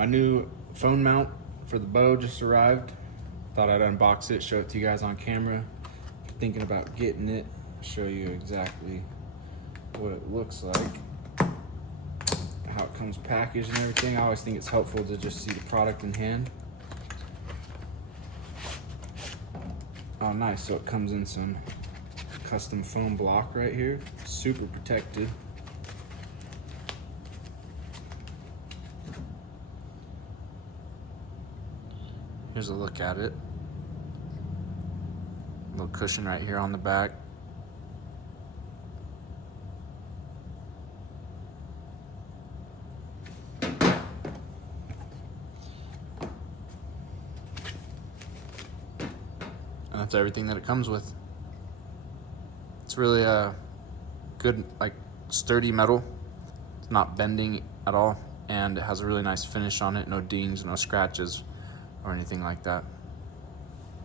My new phone mount for the bow just arrived. Thought I'd unbox it, show it to you guys on camera. If you're thinking about getting it, I'll show you exactly what it looks like, how it comes packaged and everything. I always think it's helpful to just see the product in hand. Oh nice, so it comes in some custom foam block right here, super protected. Here's a look at it. Little cushion right here on the back. And that's everything that it comes with. It's really a good, like, sturdy metal. It's not bending at all, and it has a really nice finish on it. No dings, no scratches, or anything like that.